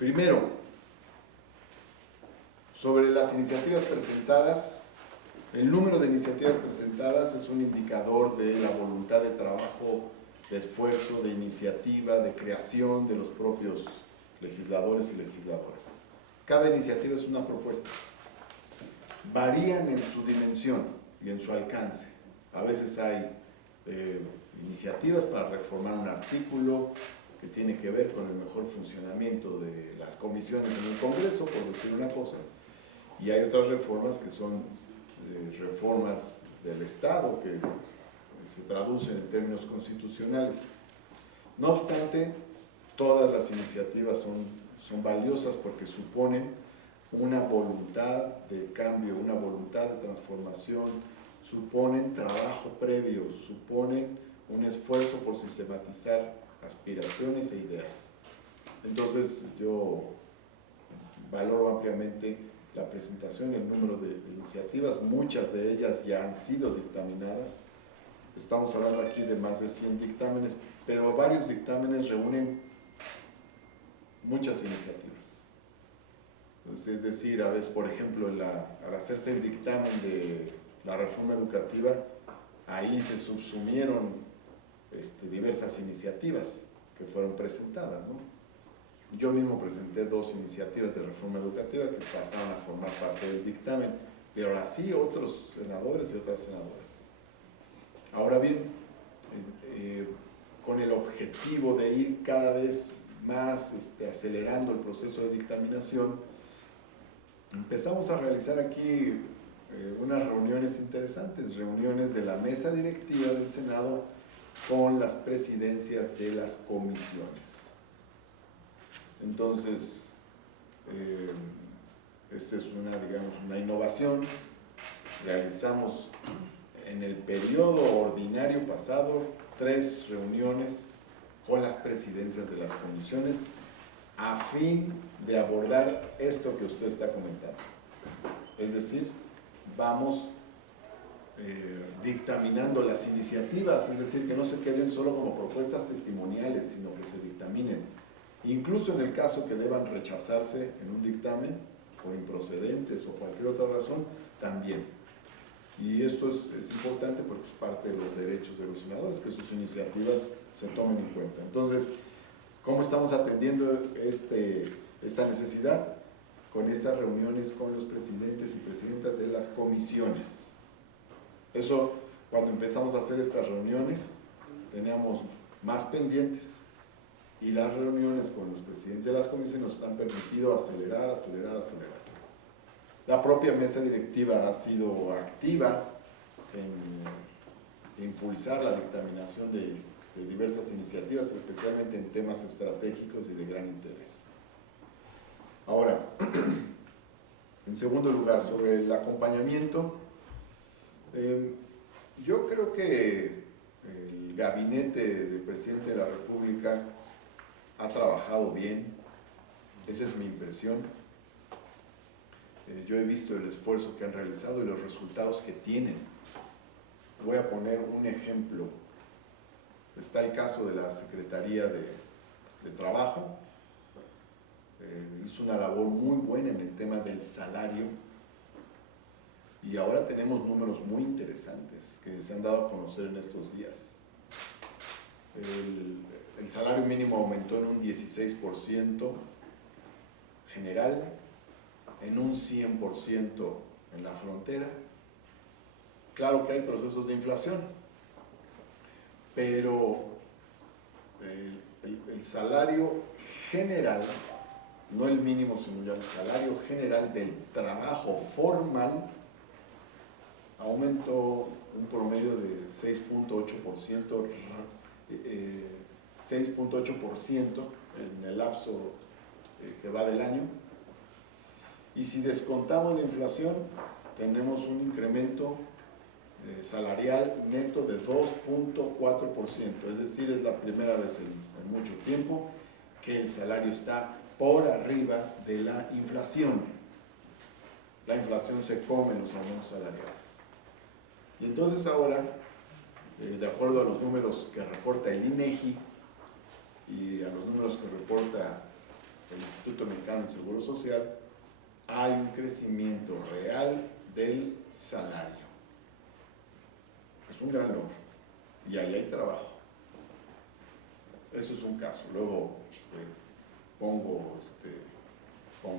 Primero, sobre las iniciativas presentadas, el número de iniciativas presentadas es un indicador de la voluntad de trabajo, de esfuerzo, de iniciativa, de creación de los propios legisladores y legisladoras. Cada iniciativa es una propuesta. Varían en su dimensión y en su alcance. A veces hay iniciativas para reformar un artículo que tiene que ver con el mejor funcionamiento de las comisiones en el Congreso, por decir una cosa, y hay otras reformas que son reformas del Estado, que se traducen en términos constitucionales. No obstante, todas las iniciativas son valiosas porque suponen una voluntad de cambio, una voluntad de transformación, suponen trabajo previo, suponen un esfuerzo por sistematizar aspiraciones e ideas. Entonces yo valoro ampliamente la presentación, el número de iniciativas, muchas de ellas ya han sido dictaminadas. Estamos hablando aquí de más de 100 dictámenes, pero varios dictámenes reúnen muchas iniciativas. Entonces, es decir, a veces, por ejemplo, al hacerse el dictamen de la reforma educativa, ahí se subsumieron diversas iniciativas que fueron presentadas, ¿no? Yo mismo presenté 2 iniciativas de reforma educativa que pasaron a formar parte del dictamen, pero así otros senadores y otras senadoras. Ahora bien, con el objetivo de ir cada vez más acelerando el proceso de dictaminación, empezamos a realizar aquí unas reuniones interesantes, reuniones de la mesa directiva del Senado con las presidencias de las comisiones. Entonces, esta es una innovación. Realizamos en el periodo ordinario pasado 3 reuniones con las presidencias de las comisiones a fin de abordar esto que usted está comentando. Es decir, vamos dictaminando las iniciativas, es decir, que no se queden solo como propuestas testimoniales, sino que se dictaminen. Incluso en el caso que deban rechazarse en un dictamen, por improcedentes o cualquier otra razón, también. Y esto es importante porque es parte de los derechos de los senadores, que sus iniciativas se tomen en cuenta. Entonces, ¿cómo estamos atendiendo esta necesidad? Con estas reuniones con los presidentes y presidentas de las comisiones. Eso, cuando empezamos a hacer estas reuniones, teníamos más pendientes, y las reuniones con los presidentes de las comisiones nos han permitido acelerar. La propia mesa directiva ha sido activa en impulsar la dictaminación de diversas iniciativas, especialmente en temas estratégicos y de gran interés. Ahora, en segundo lugar, sobre el acompañamiento, yo creo que el gabinete del presidente de la República ha trabajado bien, esa es mi impresión. Yo he visto el esfuerzo que han realizado y los resultados que tienen. Voy a poner un ejemplo. Está el caso de la Secretaría de Trabajo. Hizo una labor muy buena en el tema del salario y ahora tenemos números muy interesantes que se han dado a conocer en estos días. El salario mínimo aumentó en un 16% general, en un 100% en la frontera. Claro que hay procesos de inflación, pero el salario general, no el mínimo, sino ya el salario general del trabajo formal aumentó un promedio de 6.8% en el lapso que va del año, y si descontamos la inflación tenemos un incremento salarial neto de 2.4%, es decir, es la primera vez en mucho tiempo que el salario está por arriba de la inflación. La inflación se come los aumentos salariales. Y entonces ahora, de acuerdo a los números que reporta el INEGI y a los números que reporta el Instituto Mexicano del Seguro Social, hay un crecimiento real del salario. Es un gran logro y ahí hay trabajo. Eso es un caso. Luego pongo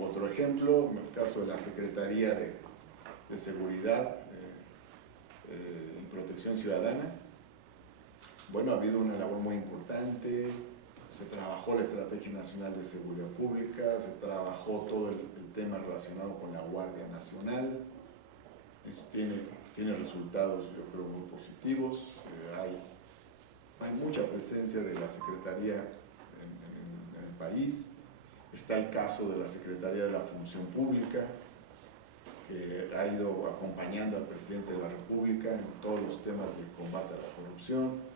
otro ejemplo, en el caso de la Secretaría de Seguridad y Protección Ciudadana. Bueno, ha habido una labor muy importante, se trabajó la Estrategia Nacional de Seguridad Pública, se trabajó todo el tema relacionado con la Guardia Nacional, tiene resultados yo creo muy positivos, hay mucha presencia de la Secretaría en el país, está el caso de la Secretaría de la Función Pública, que ha ido acompañando al presidente de la República en todos los temas de combate a la corrupción.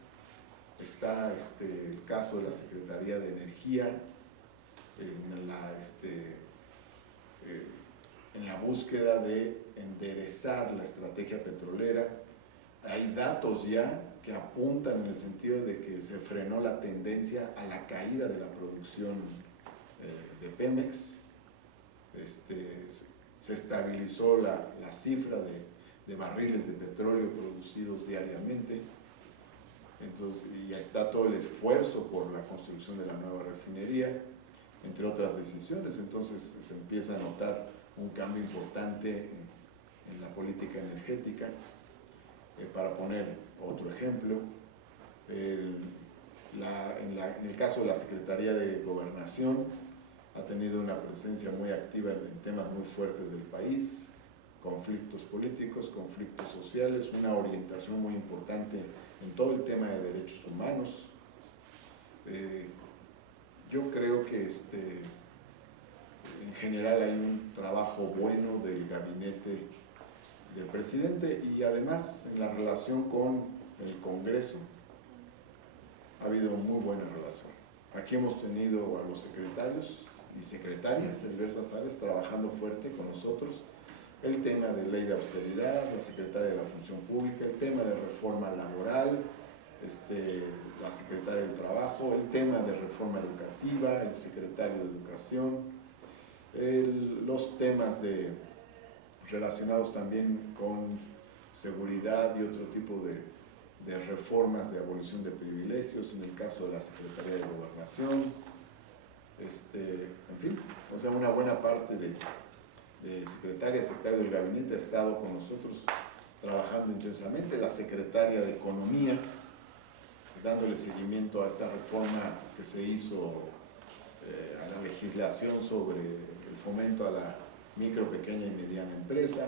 Está el caso de la Secretaría de Energía, en la búsqueda de enderezar la estrategia petrolera. Hay datos ya que apuntan en el sentido de que se frenó la tendencia a la caída de la producción de Pemex. Se estabilizó la cifra de barriles de petróleo producidos diariamente. Entonces, y ya está todo el esfuerzo por la construcción de la nueva refinería, entre otras decisiones. Entonces se empieza a notar un cambio importante en la política energética. Para poner otro ejemplo, en el caso de la Secretaría de Gobernación, ha tenido una presencia muy activa en temas muy fuertes del país, conflictos políticos, conflictos sociales, una orientación muy importante en todo el tema de derechos humanos. Yo creo que en general hay un trabajo bueno del gabinete del presidente y además en la relación con el Congreso ha habido muy buena relación. Aquí hemos tenido a los secretarios y secretarias de diversas áreas trabajando fuerte con nosotros. El tema de ley de austeridad, la secretaria de la Función Pública, el tema de reforma laboral, la secretaria del Trabajo, el tema de reforma educativa, el secretario de Educación, los temas relacionados también con seguridad y otro tipo de reformas de abolición de privilegios, en el caso de la Secretaría de Gobernación, en fin, o sea, una buena parte de secretario del gabinete ha estado con nosotros trabajando intensamente, la secretaria de Economía, dándole seguimiento a esta reforma que se hizo a la legislación sobre el fomento a la micro, pequeña y mediana empresa.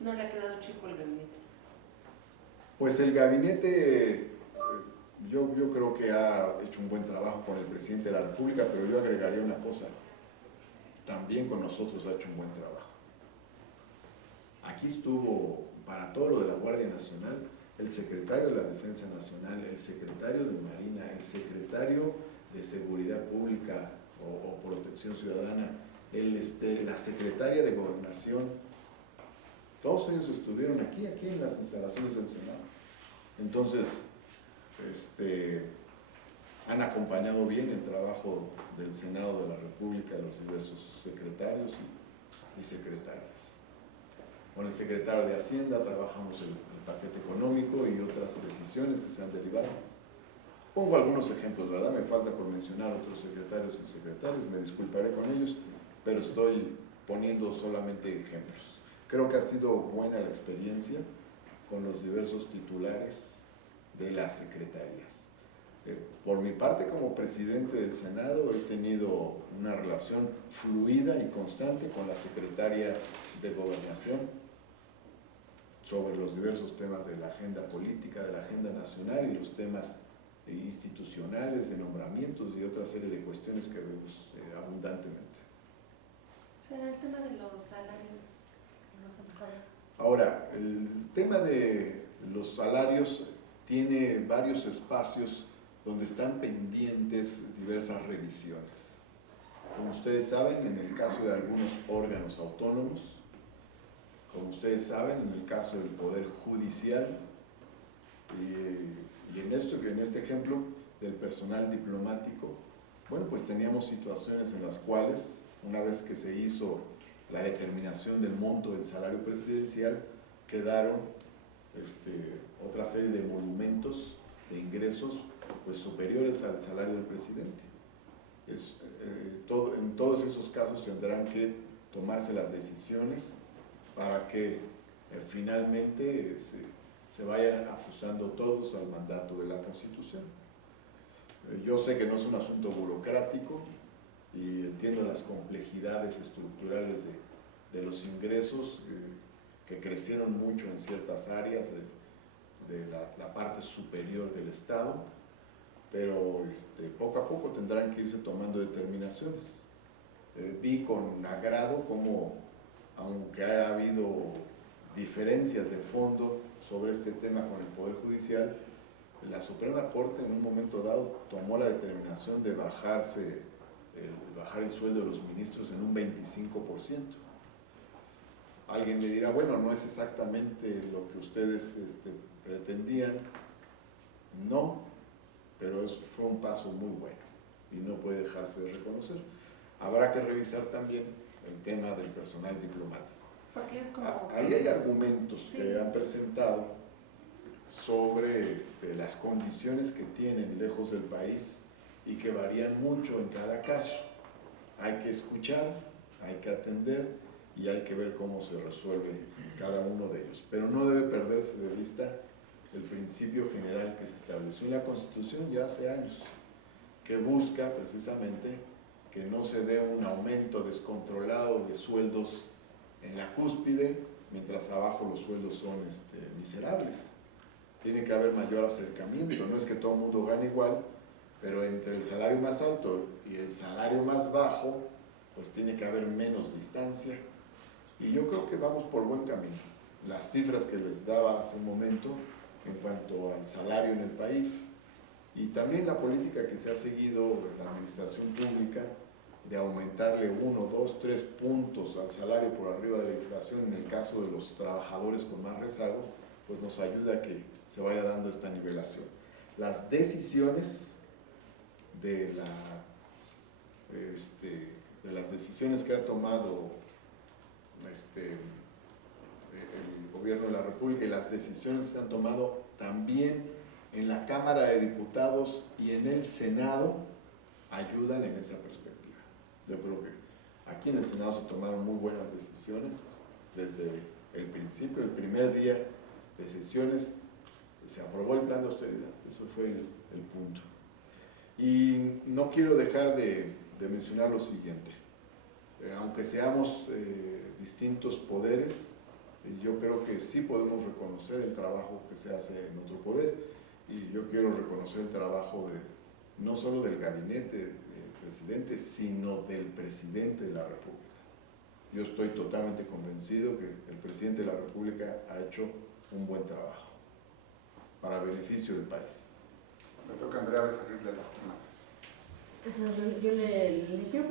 ¿No le ha quedado chico el gabinete? Pues el gabinete, yo creo que ha hecho un buen trabajo con el presidente de la República, pero yo agregaría una cosa, también con nosotros ha hecho un buen trabajo. Aquí estuvo, para todo lo de la Guardia Nacional, el secretario de la Defensa Nacional, el secretario de Marina, el secretario de Seguridad Pública o Protección Ciudadana, la secretaria de Gobernación, todos ellos estuvieron aquí en las instalaciones del Senado. Entonces, han acompañado bien el trabajo del Senado de la República, los diversos secretarios y secretarias. Con el secretario de Hacienda trabajamos el paquete económico y otras decisiones que se han derivado. Pongo algunos ejemplos, ¿verdad? Me falta por mencionar otros secretarios y secretarias, me disculparé con ellos, pero estoy poniendo solamente ejemplos. Creo que ha sido buena la experiencia con los diversos titulares de las secretarías. Por mi parte, como presidente del Senado, he tenido una relación fluida y constante con la secretaria de Gobernación sobre los diversos temas de la agenda política, de la agenda nacional y los temas institucionales, de nombramientos y otra serie de cuestiones que vemos abundantemente. ¿Será el tema de los salarios? Ahora, el tema de los salarios tiene varios espacios donde están pendientes diversas revisiones. Como ustedes saben, en el caso de algunos órganos autónomos, como ustedes saben, en el caso del Poder Judicial, y en este ejemplo del personal diplomático, bueno, pues teníamos situaciones en las cuales, una vez que se hizo la determinación del monto del salario presidencial, quedaron otra serie de monumentos de ingresos pues superiores al salario del presidente. En todos esos casos tendrán que tomarse las decisiones para que finalmente se vayan ajustando todos al mandato de la Constitución. Yo sé que no es un asunto burocrático y entiendo las complejidades estructurales de los ingresos que crecieron mucho en ciertas áreas de la parte superior del Estado, pero poco a poco tendrán que irse tomando determinaciones. Vi con agrado cómo, aunque ha habido diferencias de fondo sobre este tema con el Poder Judicial, la Suprema Corte en un momento dado tomó la determinación de bajar el sueldo de los ministros en un 25%. Alguien me dirá, bueno, no es exactamente lo que ustedes pretendían. No, pero eso fue un paso muy bueno y no puede dejarse de reconocer. Habrá que revisar también el tema del personal diplomático. Porque es como... Ahí hay argumentos sí, que han presentado sobre las condiciones que tienen lejos del país y que varían mucho en cada caso. Hay que escuchar, hay que atender y hay que ver cómo se resuelve cada uno de ellos. Pero no debe perderse de vista el principio general que se estableció en la Constitución ya hace años, que busca precisamente que no se dé un aumento descontrolado de sueldos en la cúspide, mientras abajo los sueldos son miserables. Tiene que haber mayor acercamiento, no es que todo el mundo gane igual, pero entre el salario más alto y el salario más bajo, pues tiene que haber menos distancia. Y yo creo que vamos por buen camino. Las cifras que les daba hace un momento en cuanto al salario en el país y también la política que se ha seguido en la administración pública de aumentarle 1, 2, 3 puntos al salario por arriba de la inflación en el caso de los trabajadores con más rezago, pues nos ayuda a que se vaya dando esta nivelación. Las decisiones de las decisiones que ha tomado el gobierno de la República y las decisiones que se han tomado también en la Cámara de Diputados y en el Senado ayudan en esa perspectiva. Yo creo que aquí en el Senado se tomaron muy buenas decisiones desde el principio, el primer día de sesiones se aprobó el plan de austeridad, eso fue el punto. Y no quiero dejar de mencionar lo siguiente, aunque seamos distintos poderes, yo creo que sí podemos reconocer el trabajo que se hace en otro poder y yo quiero reconocer el trabajo no solo del gabinete del presidente, sino del presidente de la República. Yo estoy totalmente convencido que el presidente de la República ha hecho un buen trabajo para beneficio del país. Me toca a Andrea Becerril de la Yo le quiero